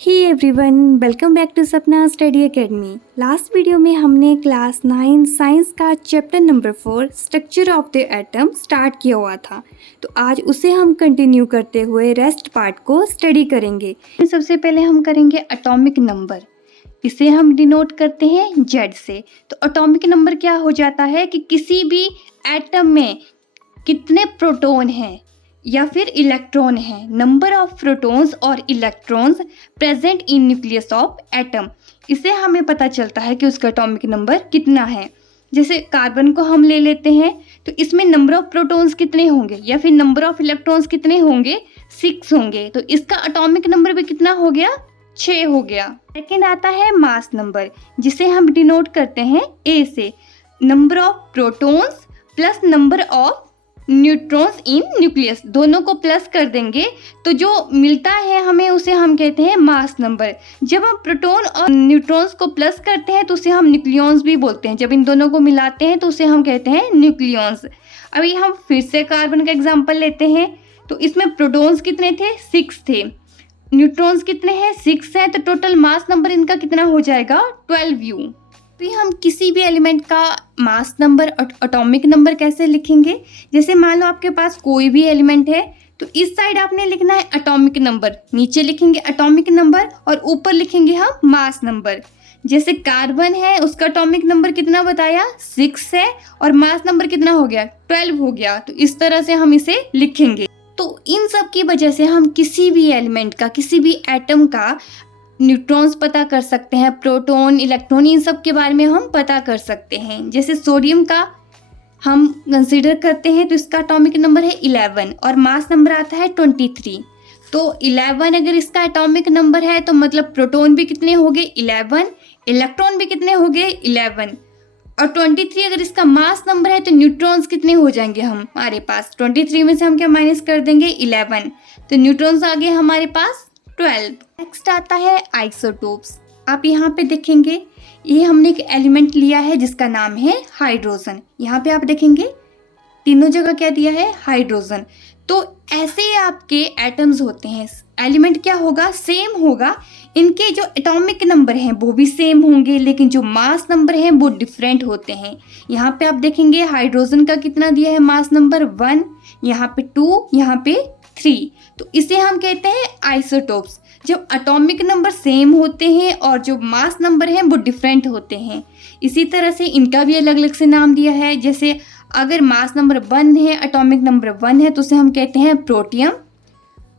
Hey everyone, welcome back to Sapna study academy. Last video में हमने class 9 science का chapter number 4 structure of the atom start किया हुआ था। तो आज उसे हम कंटिन्यू करते हुए रेस्ट पार्ट को स्टडी करेंगे। सबसे पहले हम करेंगे एटॉमिक नंबर। इसे हम डिनोट करते हैं जेड से। तो एटॉमिक नंबर क्या हो जाता है कि किसी भी एटम में कितने प्रोटॉन हैं या फिर इलेक्ट्रॉन है, नंबर ऑफ प्रोटॉन्स और electrons present in nucleus of atom. इससे हमें पता चलता है कि उसका एटॉमिक नंबर कितना है। जैसे कार्बन को हम ले लेते हैं तो इसमें नंबर ऑफ प्रोटॉन्स कितने होंगे या फिर नंबर ऑफ इलेक्ट्रॉन्स कितने होंगे, 6 होंगे। तो इसका एटॉमिक नंबर भी कितना हो गया, 6 हो गया। सेकेंड आता है मास नंबर, जिसे हम डिनोट करते हैं ए से। Number of protons plus number of neutrons in nucleus, दोनों को प्लस कर देंगे तो जो मिलता है हमें उसे हम कहते हैं मास नंबर। जब हम प्रोटॉन और न्यूट्रॉन्स को प्लस करते हैं तो उसे हम न्यूक्लियॉन्स भी बोलते हैं। जब इन दोनों को मिलाते हैं तो उसे हम कहते हैं न्यूक्लियॉन्स। अभी हम फिर से कार्बन का एग्जाम्पल लेते हैं। तो इसमें प्रोटॉन्स कितने थे, 6 थे। न्यूट्रॉन्स कितने हैं, 6 हैं। तो टोटल मास नंबर इनका कितना हो जाएगा, 12U। फिर हम किसी भी एलिमेंट का मास नंबर एटॉमिक नंबर कैसे लिखेंगे। जैसे मान लो आपके पास कोई भी एलिमेंट है तो इस साइड आपने लिखना है एटॉमिक नंबर, नीचे लिखेंगे एटॉमिक नंबर और ऊपर लिखेंगे हम मास नंबर। जैसे कार्बन है, उसका एटॉमिक नंबर कितना बताया, 6 है और मास नंबर कितना हो गया, 12 हो गया। तो इस तरह से हम इसे लिखेंगे। तो इन सब की वजह से हम किसी भी एलिमेंट का, किसी भी एटम का न्यूट्रॉन्स पता कर सकते हैं, प्रोटॉन, इलेक्ट्रॉन, इन सब के बारे में हम पता कर सकते हैं। जैसे सोडियम का हम कंसीडर करते हैं तो इसका एटॉमिक नंबर है 11 और मास नंबर आता है 23। तो 11 अगर इसका एटॉमिक नंबर है तो मतलब प्रोटॉन भी कितने हो गए, 11, इलेक्ट्रॉन भी कितने हो गए, 11। और 23 अगर इसका मास नंबर है तो न्यूट्रॉन्स कितने हो जाएंगे हमारे पास, 23 में से हम क्या माइनस कर देंगे, 11। तो न्यूट्रॉन्स आ गए हमारे पास 12। नेक्स्ट आता है आइसोटोप्स। आप यहाँ पे देखेंगे ये हमने एक एलिमेंट लिया है जिसका नाम है हाइड्रोजन। यहाँ पे आप देखेंगे तीनों जगह क्या दिया है, हाइड्रोजन। तो ऐसे आपके एटम्स होते हैं, एलिमेंट क्या होगा, सेम होगा। इनके जो एटॉमिक नंबर हैं वो भी सेम होंगे लेकिन जो मास नंबर हैं वो डिफरेंट होते हैं। यहाँ पे आप देखेंगे हाइड्रोजन का कितना दिया है, मास नंबर 1, यहाँ पे 2, यहाँ पे 3। तो इसे हम कहते हैं आइसोटोप्स। जब एटॉमिक नंबर सेम होते हैं और जो मास नंबर हैं वो डिफरेंट होते हैं। इसी तरह से इनका भी अलग अलग से नाम दिया है। जैसे अगर मास नंबर 1 है, एटॉमिक नंबर 1 है तो उसे हम कहते हैं प्रोटियम।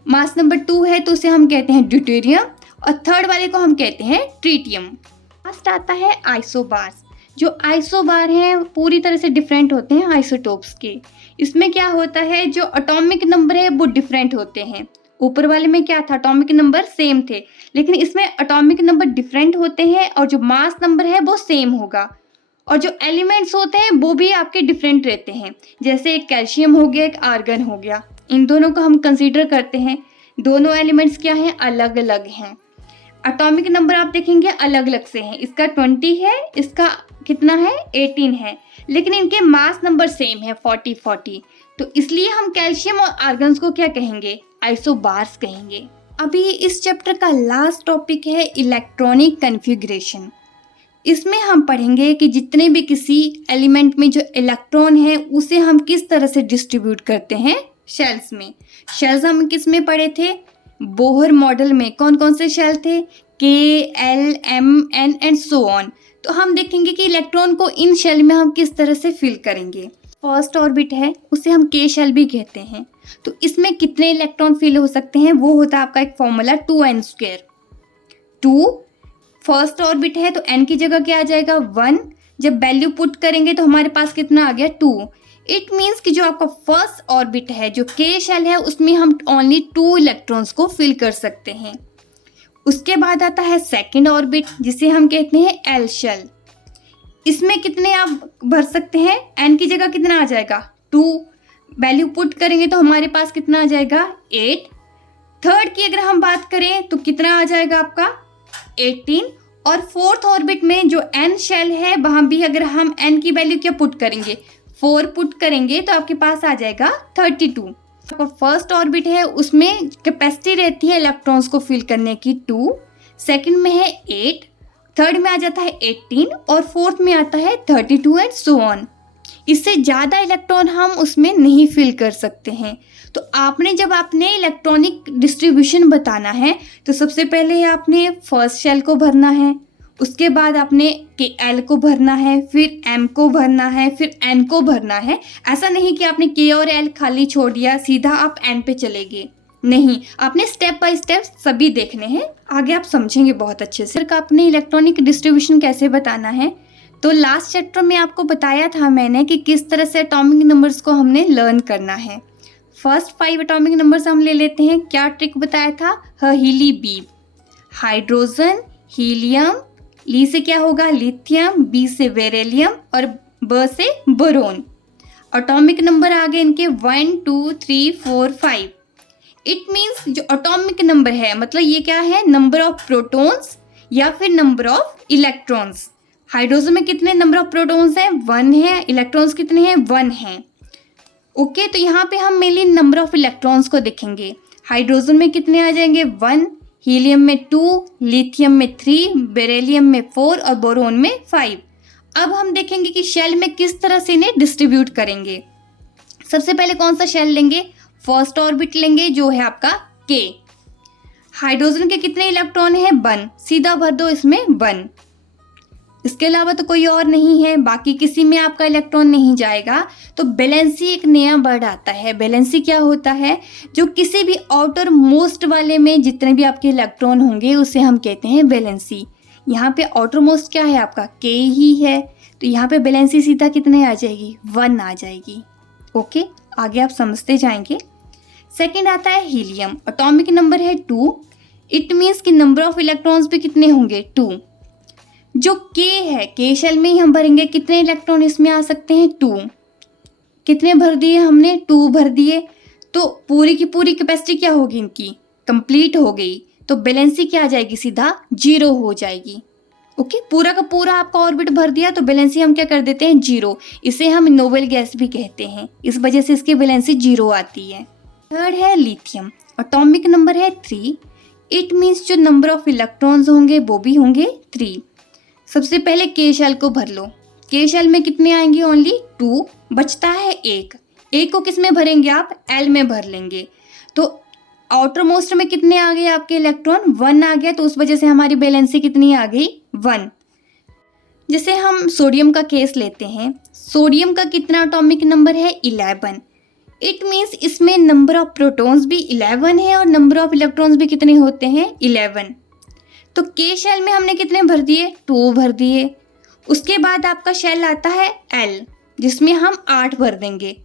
मास नंबर 2 है तो उसे हम कहते हैं ड्यूटेरियम और थर्ड वाले को हम कहते हैं ट्रीटियम। लास्ट आता है आइसोबार्स। जो आइसोबार हैं पूरी तरह से डिफरेंट होते हैं आइसोटोप्स के। इसमें क्या होता है, जो एटॉमिक नंबर है वो डिफरेंट होते हैं। ऊपर वाले में क्या था, एटॉमिक नंबर सेम थे, लेकिन इसमें एटॉमिक नंबर डिफरेंट होते हैं और जो मास नंबर है वो सेम होगा। और जो एलिमेंट्स होते हैं वो भी आपके डिफरेंट रहते हैं। जैसे एक कैल्शियम हो गया, एक आर्गन हो गया, इन दोनों को हम कंसीडर करते हैं। दोनों एलिमेंट्स क्या हैं, अलग अलग हैं। एटॉमिक नंबर आप देखेंगे अलग अलग से हैं। इसका 20 है, इसका कितना है, 18 है, लेकिन इनके मास नंबर सेम है, 40। तो इसलिए हम कैल्शियम और आर्गन्स को क्या कहेंगे, आइसोबार्स कहेंगे। अभी इस चैप्टर का लास्ट टॉपिक है इलेक्ट्रॉनिक कन्फिग्रेशन। इसमें हम पढ़ेंगे कि जितने भी किसी एलिमेंट में जो इलेक्ट्रॉन है उसे हम किस तरह से डिस्ट्रीब्यूट करते हैं शेल्स में। शेल्स हम किस में पढ़े थे, बोहर मॉडल में कौन कौन से शेल थे, K, L, M, N and so on. तो हम देखेंगे कि इलेक्ट्रॉन को इन शेल में हम किस तरह से फिल करेंगे। फर्स्ट ऑर्बिट है उसे हम K शेल भी कहते हैं। तो इसमें कितने इलेक्ट्रॉन फिल हो सकते हैं, वो होता है आपका एक फॉर्मूला 2n²। 2 फर्स्ट ऑर्बिट है तो n की जगह क्या आ जाएगा, 1। जब वैल्यू पुट करेंगे तो हमारे पास कितना आ गया, 2। इट मीन्स कि जो आपका फर्स्ट ऑर्बिट है, जो K शेल है, उसमें हम ओनली 2 इलेक्ट्रॉन्स को फिल कर सकते हैं। उसके बाद आता है सेकेंड ऑर्बिट जिसे हम कहते हैं L शेल। इसमें कितने आप भर सकते हैं, n की जगह कितना आ जाएगा, 2। वैल्यू पुट करेंगे तो हमारे पास कितना आ जाएगा, 8। थर्ड की अगर हम बात करें तो कितना आ जाएगा आपका, 18। और फोर्थ ऑर्बिट में जो n शेल है वहां भी अगर हम n की वैल्यू क्या पुट करेंगे, 4 पुट करेंगे तो आपके पास आ जाएगा 32। फर्स्ट ऑर्बिट है उसमें कैपेसिटी रहती है इलेक्ट्रॉन्स को फिल करने की 2, सेकंड में है 8, थर्ड में आ जाता है 18 और फोर्थ में आता है 32 एंड सो ऑन। इससे ज़्यादा इलेक्ट्रॉन हम उसमें नहीं फिल कर सकते हैं। तो आपने जब आपने इलेक्ट्रॉनिक डिस्ट्रीब्यूशन बताना है तो सबसे पहले आपने फर्स्ट शेल को भरना है, उसके बाद आपने के एल को भरना है, फिर एम को भरना है, फिर एन को भरना है। ऐसा नहीं कि आपने के और एल खाली छोड़ दिया सीधा आप एन पे चले गए, नहीं, आपने स्टेप बाय स्टेप सभी देखने हैं, आगे आप समझेंगे बहुत अच्छे से। आपने इलेक्ट्रॉनिक डिस्ट्रीब्यूशन कैसे बताना है तो लास्ट चैप्टर में आपको बताया था मैंने कि किस तरह से एटॉमिक नंबर्स को हमने लर्न करना है। फर्स्ट 5 एटॉमिक नंबर्स हम ले लेते हैं। क्या ट्रिक बताया था? हीली बी, हाइड्रोजन, हीलियम, ली से क्या होगा लिथियम, बी से बेरिलियम और ब से बोरोन। एटॉमिक नंबर आ गए इनके 1 2 3 4 5। इट मीन्स जो एटॉमिक नंबर है मतलब ये क्या है, नंबर ऑफ प्रोटॉन्स या फिर नंबर ऑफ इलेक्ट्रॉन्स। हाइड्रोजन में कितने नंबर ऑफ प्रोटॉन्स हैं? 1 है। इलेक्ट्रॉन्स कितने हैं? 1 हैं। ओके, तो यहाँ पे हम मेनली नंबर ऑफ इलेक्ट्रॉन्स को देखेंगे। हाइड्रोजन में कितने आ जाएंगे? 1, हीलियम में 2, लिथियम में 3, बेरिलियम में 4 और बोरोन में 5। अब हम देखेंगे कि शेल में किस तरह से इन्हें डिस्ट्रीब्यूट करेंगे। सबसे पहले कौन सा शेल लेंगे? फर्स्ट ऑर्बिट लेंगे जो है आपका के। हाइड्रोजन के कितने इलेक्ट्रॉन है? 1, सीधा भर दो इसमें 1। इसके अलावा तो कोई और नहीं है, बाकी किसी में आपका इलेक्ट्रॉन नहीं जाएगा। तो वैलेंसी एक नया वर्ड आता है। वैलेंसी क्या होता है? जो किसी भी आउटर मोस्ट वाले में जितने भी आपके इलेक्ट्रॉन होंगे उसे हम कहते हैं वैलेंसी। यहाँ पे आउटर मोस्ट क्या है आपका? के ही है, तो यहाँ पे वैलेंसी सीधा कितने आ जाएगी? 1 आ जाएगी। ओके, आगे आप समझते जाएंगे। सेकेंड आता है हीलियम, एटॉमिक नंबर है 2। इट मीन्स कि नंबर ऑफ इलेक्ट्रॉन्स भी कितने होंगे? 2। जो के है, के शेल में ही हम भरेंगे, कितने इलेक्ट्रॉन इसमें आ सकते हैं? 2। कितने भर दिए हमने? 2 भर दिए। तो पूरी की पूरी कैपेसिटी क्या होगी इनकी? कंप्लीट हो गई। तो वैलेंसी क्या आ जाएगी? सीधा 0 हो जाएगी। ओके, पूरा का पूरा आपका ऑर्बिट भर दिया तो वैलेंसी हम क्या कर देते हैं? 0। इसे हम नोबेल गैस भी कहते हैं, इस वजह से इसकी वैलेंसी 0 आती है। थर्ड है लिथियम, एटॉमिक नंबर है 3। इट मीन्स जो नंबर ऑफ इलेक्ट्रॉन्स होंगे वो भी होंगे 3। सबसे पहले के शेल को भर लो। के शेल में कितने आएंगे? ओनली 2, बचता है 1। 1 को किस में भरेंगे आप? एल में भर लेंगे। तो आउटर मोस्ट में कितने आ गए आपके इलेक्ट्रॉन? 1 आ गया, तो उस वजह से हमारी वैलेंसी कितनी आ गई? 1। जैसे हम सोडियम का केस लेते हैं, सोडियम का कितना एटॉमिक नंबर है? 11। इट मीन्स इसमें नंबर ऑफ प्रोटॉन्स भी 11 है और नंबर ऑफ इलेक्ट्रॉन्स भी कितने होते हैं? 11। तो के शेल में हमने कितने भर दिए? 2 भर दिए। उसके बाद आपका शेल आता है एल, जिसमें हम 8 भर देंगे।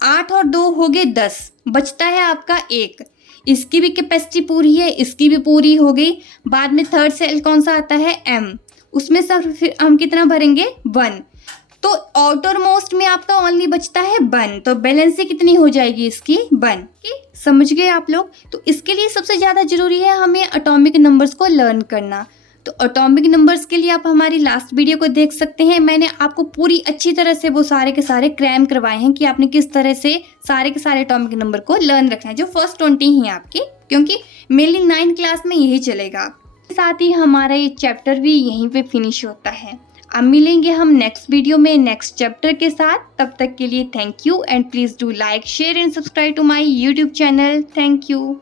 8 और 2 हो गए 10, बचता है आपका 1। इसकी भी कैपेसिटी पूरी है, इसकी भी पूरी हो गई। बाद में थर्ड शेल कौन सा आता है? एम, उसमें सब फिर हम कितना भरेंगे? 1। तो आउटर मोस्ट में आपका ओनली बचता है 1, तो बैलेंसी कितनी हो जाएगी इसकी? 1। समझ गए आप लोग? तो इसके लिए सबसे ज़्यादा जरूरी है हमें एटॉमिक नंबर्स को लर्न करना। तो एटॉमिक नंबर्स के लिए आप हमारी लास्ट वीडियो को देख सकते हैं। मैंने आपको पूरी अच्छी तरह से वो सारे के सारे क्रैम करवाए हैं कि आपने किस तरह से सारे के सारे एटॉमिक नंबर को लर्न रखना है, जो फर्स्ट 20 ही आपके, क्योंकि मेनली 9th क्लास में यही चलेगा। साथ ही हमारा ये चैप्टर भी यहीं पे फिनिश होता है। अब मिलेंगे हम नेक्स्ट वीडियो में नेक्स्ट चैप्टर के साथ। तब तक के लिए thank you and please do like, share and subscribe to my YouTube channel. Thank you.